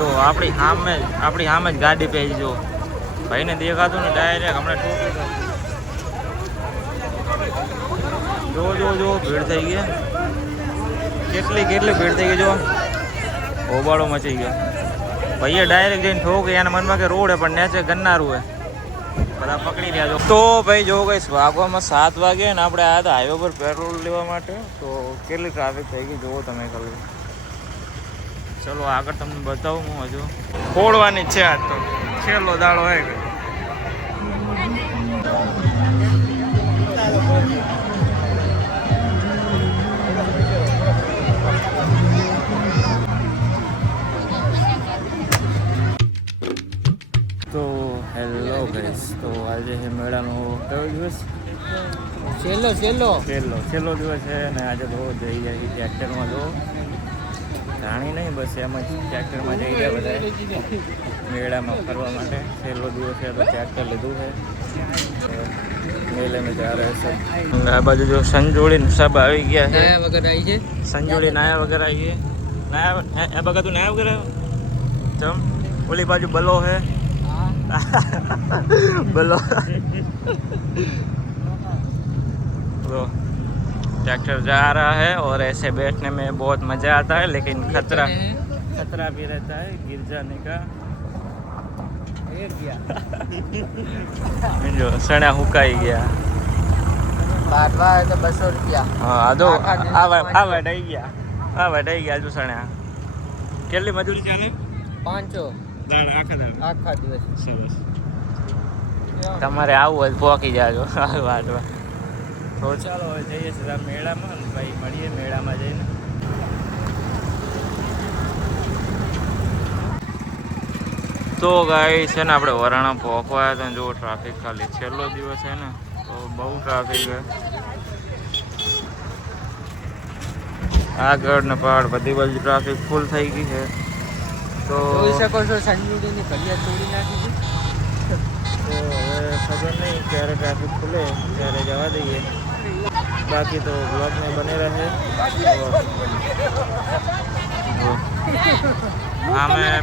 જો આપણી સામે જ ગાડી પડી જો ભાઈને દેખાતું ને ડાયરેક્ટ હમણાં ઠોકી દો જો ભીડ થઈ ગઈ કેટલી ભીડ થઈ ગઈ જો હોબાળો મચી ગયો ભાઈએ ડાયરેક્ટ જઈને ઠોકે એના મનમાં કે રોડ હે પણ નેચે ગન્નારું હે બધા પકડી રહ્યા છો તો ભાઈ જો ગઈ વાગવામાં 7 વાગે ને આપણે આવ્યા હતા હાઈવે પર પેટ્રોલ લેવા માટે તો કેટલી ટ્રાફિક થઈ ગઈ જુઓ તમે ખાલી ચલો આગળ તમને બતાવું હું હજુ ફોડવાની છે આજ તો છેલ્લો દાડો હોય તો હેલો ગાઈસ તો આજે છે મેળાનો કયો દિવસ છેલ્લો દિવસ છે ને આજે તો જઈ જાય ટ્રેક્ટરમાં જો જાણી નહીં બસ એમ જ ટ્રેક્ટરમાં જઈ ગયા બધા મેળામાં ફરવા માટે છેલ્લો દિવસ છે તો ટ્રેક્ટર લીધું છે મેલે મેં જા રહે છે આ બાજુ જો સંજોળી સબ આવી ગયા છે સંજોળી નાયા વગર આવી છે નાયા એ બગા તું નાયા વગર ચમ ઓલી બાજુ બલો है बोलो तो ट्रैक्टर जा रहा है और ऐसे बैठने में बहुत मज़ा आता है लेकिन खतरा भी रहता है गिर जाने का जो सड़ा हुकाई गया बाटवा है तो 200 रुपया हाँ दो आ वटाई गया जो सड़ा કેટલી મજૂરી ચાલે 500 આખા દિવસ સરસ તમારે આવું હોય પહોંચી જાજો વાટવા તો ચાલો હવે જઈએ સીધા મેળામાં ભાઈ મળીએ મેળામાં જઈને તો ગાઈ છે ને આપણે વરાણા પહોંચવાયા હતા જો ટ્રાફિક ખાલી છેલ્લો દિવસ છે ને તો બહુ ટ્રાફિક છે આગળ ને પહાડ બધી બાજુ ટ્રાફિક ફૂલ થઈ ગઈ છે તો જોઈ શકો છો સંજુડીની ઘડિયાળ તોડી નાખી છે તો હવે ખબર નહીં ક્યારે ટ્રાફિક ખુલે ત્યારે જવા દઈએ બાકી તો બ્લોગ में बने रहे हाँ मैं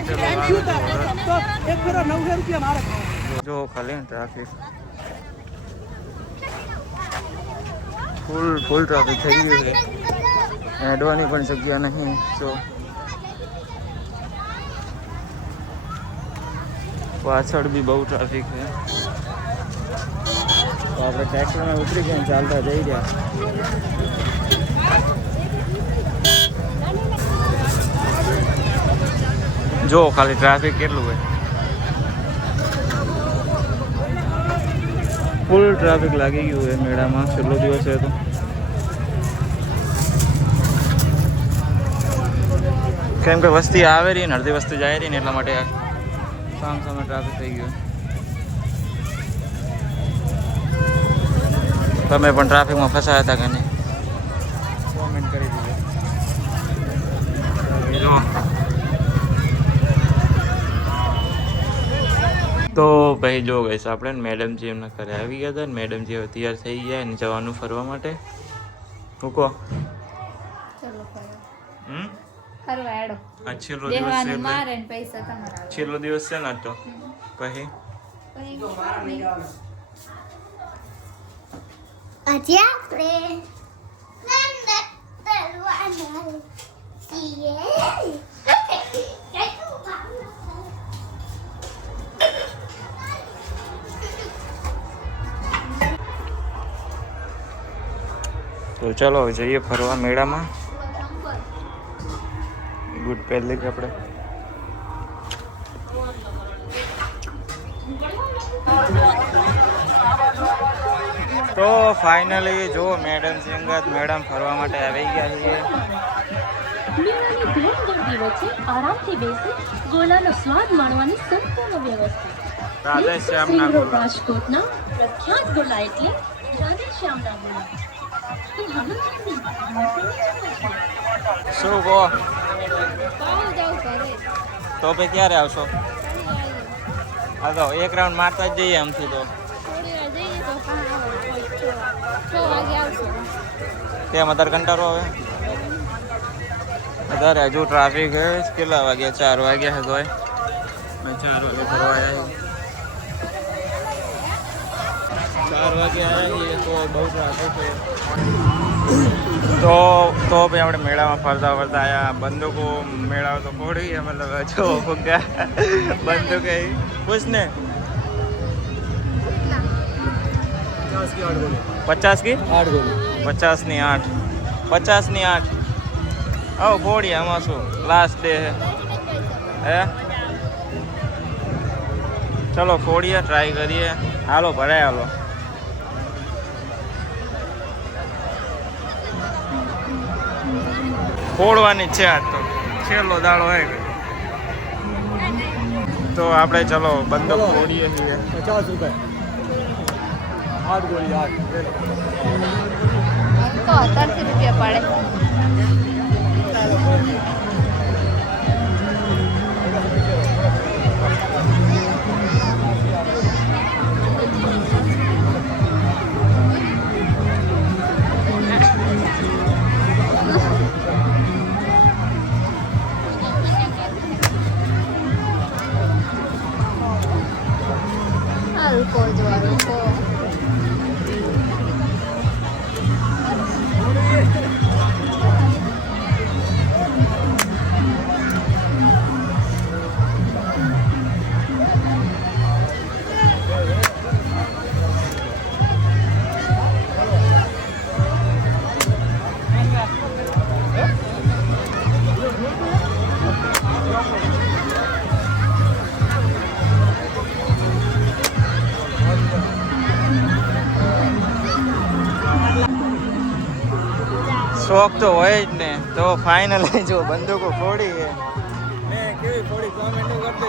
जो खाली ट्राफिक फुल ट्राफिक થઈ ગયું છે એડવાની પણ જગ્યા નહીં તો પાછળ भी બહુ ટ્રાફિક છે તો આપણે ટ્રેક્ટરમાં ઉતરી ગયા ચાલતા જઈ રહ્યા જો ખાલી ટ્રાફિક કેટલું હોય ફૂલ ટ્રાફિક લાગી ગયું છે મેળામાં છેલ્લો દિવસ છે તો કેમ કે વસ્તી આવે રહી ને અડધી વસ્તી જાય રહી ને એટલા માટે સામે ટ્રાફિક થઈ ગયું તમે પણ ટ્રાફિકમાં ફસાયા હતા કે નહીં કોમેન્ટ કરી દીધો તો ભાઈ જો ગઈશ આપણે મેડમજી એમના ઘરે આવી ગયા હતા ને મેડમજી હવે તૈયાર થઈ ગયા ને જવાનું ફરવા માટે હું કહો છેલ્લો દિવસ છે ને તો પછી તો ચાલો હવે જઈએ ફરવા મેળામાં ગુડ પહેલે જ આપણે તો ફાઇનલી જો મેડમ સિંગત મેડમ ફરવા માટે આવી ગયા છીએ મેળાની ભીડ વચ્ચે આરામથી બેસી ગોલાનો સ્વાદ માણવાની સંપૂર્ણ વ્યવસ્થા રાધેશ્યામના ગોલા રાજકોટના પ્રખ્યાત ગોલા એટલે રાધેશ્યામના ગોલા શું કહો તો ભાઈ ક્યારે આવશો હા તો એક રાઉન્ડ મારતા જ જઈએ આમથી તો તેમ અત્યારે કંટાળો આવે અત્યારે હજુ ટ્રાફિક હે કેટલા વાગ્યા 4 વાગ્યા હે તોય મેં 4 વાગે ફરવા આવ્યા 4 વાગે આવ્યા તો બહુ ટ્રાફિક છે તો ભાઈ આપણે મેળામાં ફરતા આવ્યા બંદૂકો મેળા તો ફોડી મતલબ જો ફુગ્ગા બંદૂક પૂછ ને 50 की 8 गोली 50 ની 8 50 ની 8 આવો ફોડી આમાં શું લાસ્ટ ડે હે ચલો ફોડીએ ટ્રાય કરીએ હાલો ભરાય હાલો ફોડવાની છે આજ તો છેલ્લો દાડો હે તો આપણે ચલો બંદૂક ફોડીએ છીએ 50 रुपए 8 गोली 8 हमको 80 रुपया पड़े रुको जो रुको શોખ તો હોય જ ને તો ફાઇનલ જો બંદૂકો ફોડી છે મેં કેવી ફોડી કોમેન્ટ કરતો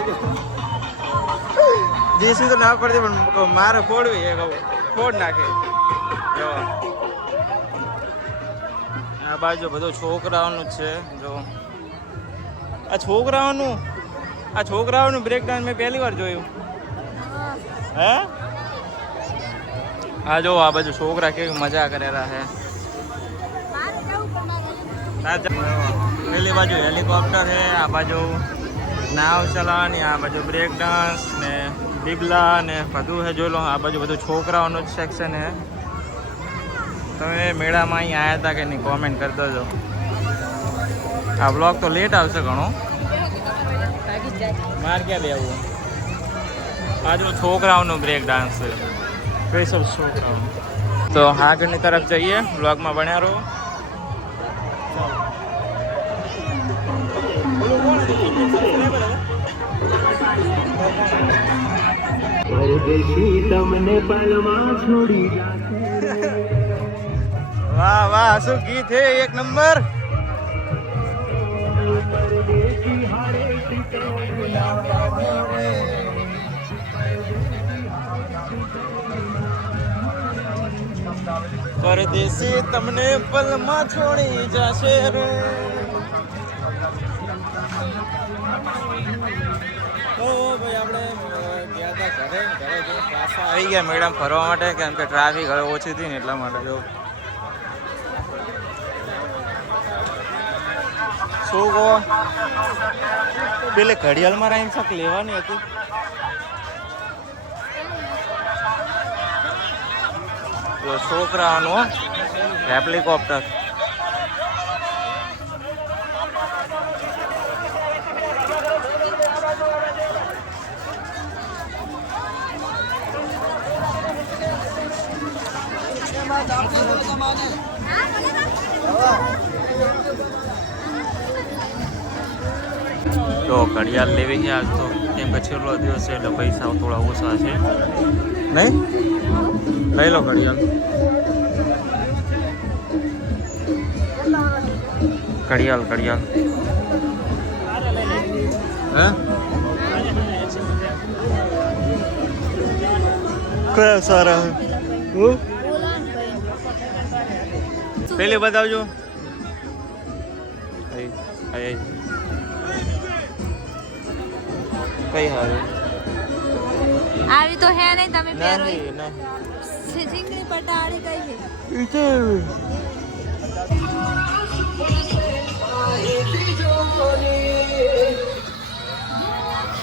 જીસુ તો ના પડતી પણ મારે ફોડવી છે કહું ફોડ નાખે જો આ બાજુ બધું છોકરાઓનું જ છે જો આ છોકરાઓનું બ્રેક ડાન્સ મેં પહેલી વાર જોયું હે આ જો આ બાજુ છોકરા કેવી મજા કરેલા છે પેલી બાજુ હેલિકોપ્ટર છે આ બાજુ નાવ ચલાવવાની આ બાજુ બ્રેક ડાન્સ ને ડીબલા ને બધું છે જોઈ લો આ બાજુ બધું છોકરાઓનું જ સેક્શન છે તમે મેળામાં અહીં આવ્યા હતા કે નહીં કોમેન્ટ કરી દેજો આ બ્લોગ તો લેટ આવશે ઘણો માર ક્યાં બેવું બાજુ છોકરાઓનું બ્રેક ડાન્સ છે સ્પેશિયલ છોકરાઓનું તો આગળની તરફ જઈએ બ્લોગમાં બન્યા રહો વાહ વાહ શું ગીત હે એક નંબર પરદેશી તમને પલમાં છોડી જશે રે તો ભાઈ આપણે ગયા હતા ઘરે પાછા આવી ગયા મેડમ ફરવા માટે કેમ કે ટ્રાફિક હવે ઓછી હતી ને એટલા માટે જો શું કહો પેલે ઘડિયાળમાં રાઈન શાક લેવાની હતી જો છોકરાનું હેલિકોપ્ટર તો ઘડિયાળ લેવી ગયા આજ તો કેમ કે છેલ્લો દિવસ છે એટલે પૈસા થોડા ઓછા છે નહીં લઈ લો ઘડિયાળ ઘડિયાળ હે કયા સારા પેલી બતાવજો કઈ હારી આવી તો હે નહીં તમે પહેરો ના સિંગડી પટાડી કઈ છે ઈચે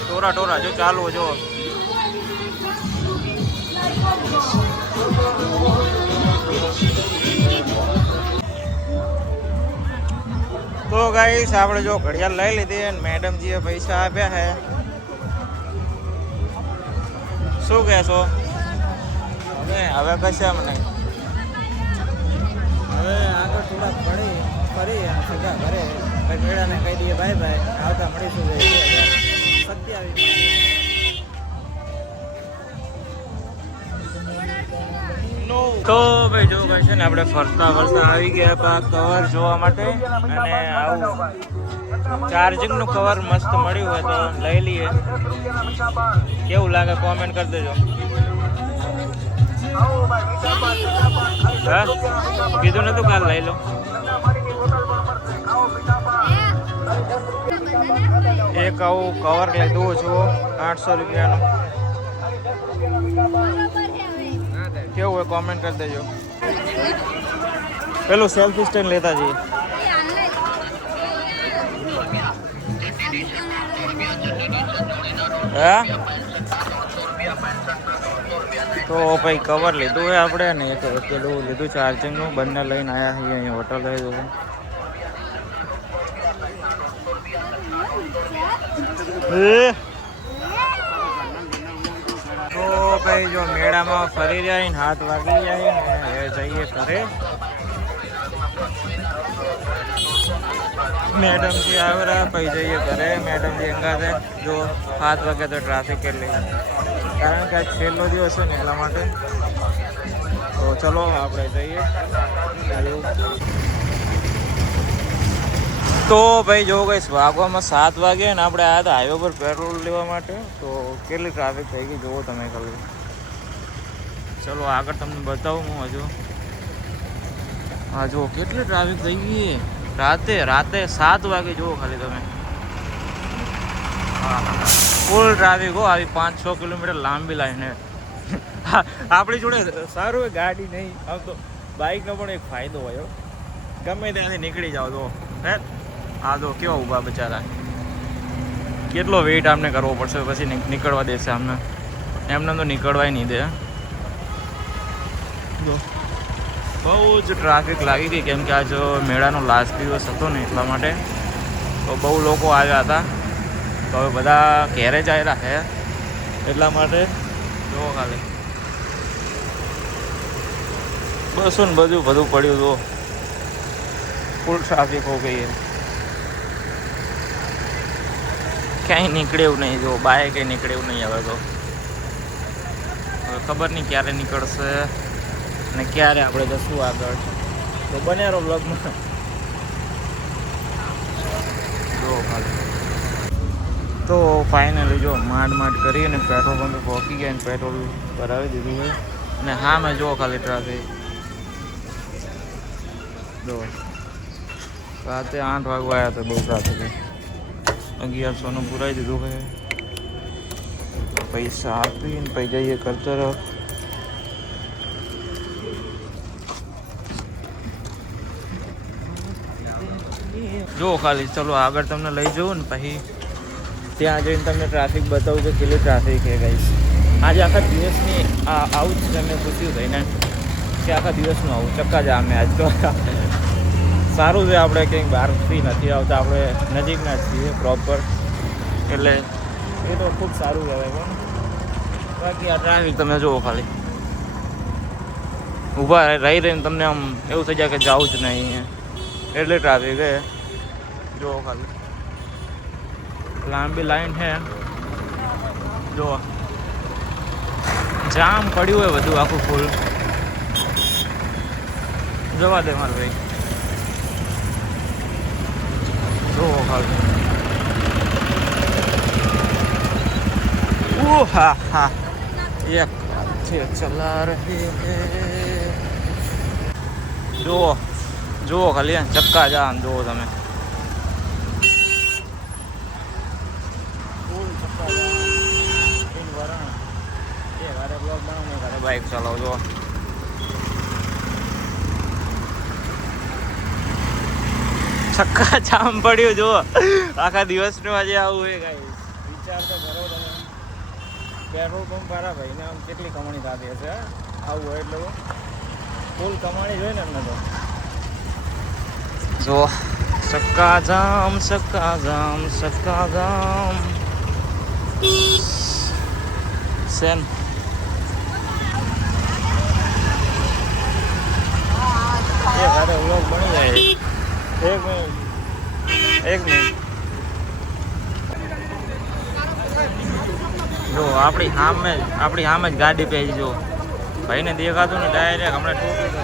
ટોરા ટોરા જો ચાલુ જો. તો ગાઈસ આપણે જો ઘડિયાળ લઈ લીધી અને મેડમજીએ પૈસા આપ્યા છે. શું કહેશો? હવે કશામ નહીં. હવે આગળ થોડાક ફરી અને સીધા ઘરે ભાઈ મેળાને કહી દઈએ ભાઈ ભાઈ આવતા મળીશું 2027. તો ભાઈ જો ભાઈ છે ને આપણે ફરતા આવી ગયા પા કવર જોવા માટે. અને આવું ચાર્જિંગનું કવર મસ્ત મળ્યું હોય તો લઈ લઈએ. કેવું લાગે કોમેન્ટ કરી દેજો. હા કીધું નતું કાલ લઈ લો. એક આવું કવર લીધું છું 800 રૂપિયાનું. કેવું હોય કોમેન્ટ કરી દેજો. પેલું સેલ્ફી સ્ટેન્ડ લેતા જઈએ. હા તો ભાઈ કવર લીધું હોય આપણે ને પેલું લીધું ચાર્જિંગનું. બંને લઈને આવ્યા છીએ અહીં હોટલ લઈ દઉં. તો ભાઈ જો મેળામાં ફરી જાય ને 7 વાગી જાય ને હવે જઈએ ઘરે. મેડમજી આવ્યા પછી જઈએ ઘરે. મેડમજી અંગાતે જો 7 વાગે તો ટ્રાફિક કેટલી, કારણ કે આજ છેલ્લો દિવસ છે ને એટલા માટે. તો ચલો આપણે જઈએ. તો ભાઈ જો ગઈ વાગવામાં 7 વાગે ને આપણે આવ્યા હતા હાઈવે પર પેટ્રોલ લેવા માટે. તો કેટલી ટ્રાફિક થઈ ગઈ જુઓ તમે ખાલી. ચલો આગળ તમને બતાવું હું હજુ. હા જુઓ કેટલી ટ્રાફિક થઈ ગઈ રાતે 7 વાગે જુઓ ખાલી તમે. હા ફૂલ ટ્રાફિક હો. આવી 5-6 કિલોમીટર લાંબી લાઈન હે. આપણી જોડે સારું હોય ગાડી નહીં. આમ તો બાઇકનો પણ એક ફાયદો હોય ગમે ત્યાંથી નીકળી જાઓ તો હે. હા તો કેવા ઊભા બચારા. કેટલો વેઇટ આમને કરવો પડશે પછી નીકળવા દેશે આમને. એમને તો નીકળવાય નહીં દે. બહુ જ ટ્રાફિક લાગી ગઈ કેમ કે આજ મેળાનો લાસ્ટ દિવસ હતો ને એટલા માટે. તો બહુ લોકો આવ્યા હતા. તો હવે બધા ઘેરે જ આવેલા છે એટલા માટે જુઓ ખાલી. બસો ને બધું પડ્યું તો ફૂલ ટ્રાફિક હો ગઈ है. ક્યાંય નીકળે એવું નહીં. જો બાય કંઈ નીકળે એવું નહીં. હવે તો હવે ખબર નહીં ક્યારે નીકળશે અને ક્યારે આપણે જશું આગળ. તો બન્યા રહો બ્લોગમાં. જો ખાલી તો ફાઇનલી જો માંડ કરી અને પેટ્રોલ પંપે પહોંચી ગયા અને પેટ્રોલ ભરાવી દીધું હોય. અને હા મેં જો ખાલી ટ્રાફિક જો રાતે 8 વાગવા આવ્યા તો બહુ ટ્રાફિક. 1100 પુરાઈ દીધું છે. પૈસા આપીને પછી જઈએ ઘર તરફ. જો ખાલી ચલો આગળ તમને લઈ જવું ને પછી ત્યાં જઈને તમને ટ્રાફિક બતાવું કે કેટલી ટ્રાફિક છે ગાઈસ. આજે આખા દિવસની આવું જ તમને પૂછ્યું થઈને કે આખા દિવસનું આવું ચક્કા જામે આજ તો. સારું છે આપણે કંઈક બહારથી નથી આવતા. આપણે નજીકના જ છીએ પ્રોપર એટલે એ તો ખૂબ સારું કહેવાય. પણ બાકી આ ટ્રાફિક તમે જુઓ ખાલી. ઊભા રહીને તમને આમ એવું થઈ જાય કે જાવું જ નહીં એટલે ટ્રાફિક છે. જુઓ ખાલી લાંબી લાઈન છે. જુઓ જામ પડ્યું હોય બધું આખું ફૂલ. જવા દે મારે ભાઈ. જુઓ ખાલી. ઓ હા હા એક છે ચલા રહે. જુઓ ખાલી ચક્કા જામ જુઓ તમે. બાઇક ચલાવો જો. ચક્કા જામ પડ્યું જો આખા દિવસનું આજે આવું હોય ગાઈસ. વિચાર તો કરો તમે, પેટ્રોલ પંપ વાળા ભાઈને આમ કેટલી કમાણી થતી હશે આવું હોય એટલે ફૂલ કમાણી જોઈએ ને એમને તો. જો ચક્કા જામ ચક્કા જામ ચક્કા જામ સેન એ સાથે વ્લોગ બની જાય. એક મિનિટ જો આપણી સામે જ ગાડી પે જો ભાઈને દેખાતું ને ડાયરેક્ટ હમણાં ઠોકી દો.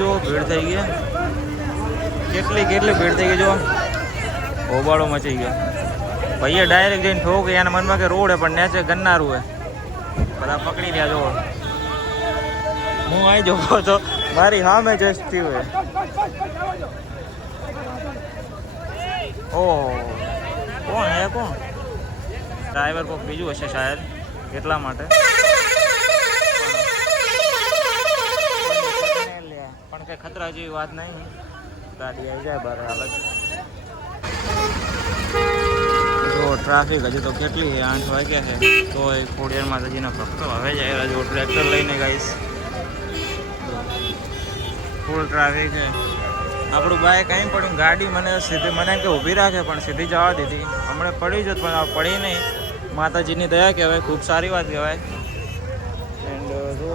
જો ભીડ થઈ ગઈ કેટલી ભીડ થઈ ગઈ જો હોબાળો મચી ગયો. ભાઈએ ડાયરેક્ટ જઈને ઠોકે એના મનમાં કે રોડ હે પણ નેચે ગન્નારું હે બધા પકડી રહ્યા જો. હું અહીં જોવો તો મારી સામે જસ્ટ થયું હે. ઓહ કોણ હે કોણ ડ્રાઈવર કોઈક બીજું હશે શાયદ એટલા માટે. પણ કઈ ખતરા જેવી વાત નહીં, ગાડી આવી જાય બહાર હાલત. જો ટ્રાફિક હજી તો કેટલી 8 વાગ્યા છે તો એ ખોડિયાર માતાજીના ભક્તો હવે જાય જો ટ્રેક્ટર લઈને ગાઈસ. ફૂલ ટ્રાફિક છે. આપણું બાઇક અહીં પડ્યું, ગાડી મને સીધી મને કે ઊભી રાખે પણ સીધી જવા દીધી. હમણાં પડી જ પણ પડી નહીં, માતાજીની દયા કહેવાય, ખૂબ સારી વાત કહેવાય. એન્ડ જો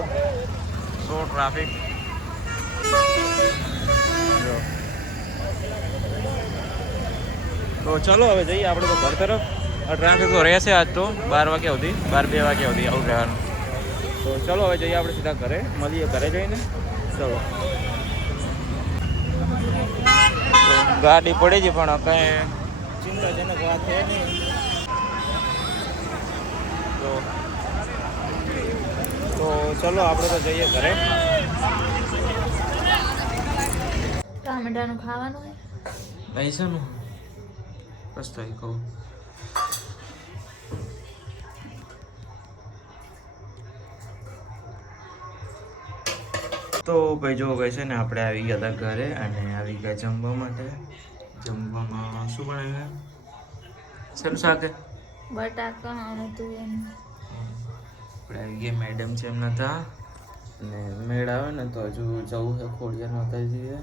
સો ટ્રાફિક તો ચલો હવે જઈએ આપણે તો ઘર તરફ. ટ્રાફિક તો રહેશે આજ તો 12 વાગ્યા સુધી, 12-2 વાગ્યા સુધી આવું રહેવાનું. તો ચલો હવે જઈએ આપણે સીધા ઘરે, મળીએ ઘરે જઈને. ચલો ગાડી પડી છે પણ કંઈ ચિંતાજનક વાત છે નહીં. તો ચલો આપણે તો જઈએ ઘરે. ટામેટાનું ખાવાનું હોય પૈસાનું બસ તો કહું. તો ભાઈ જો ભાઈ છે ને આપણે આવી ગયા હતા ઘરે અને આવી ગયા જમવા માટે. જમવામાં શું બનાવ્યું? શેનું શાક? બટાકા અને તુવેર. આપણે આવી ગયા, મેડમ છે એમના હતા અને મેળ આવે ને તો હજુ જવું છે ખોડિયાર માતાજીએ.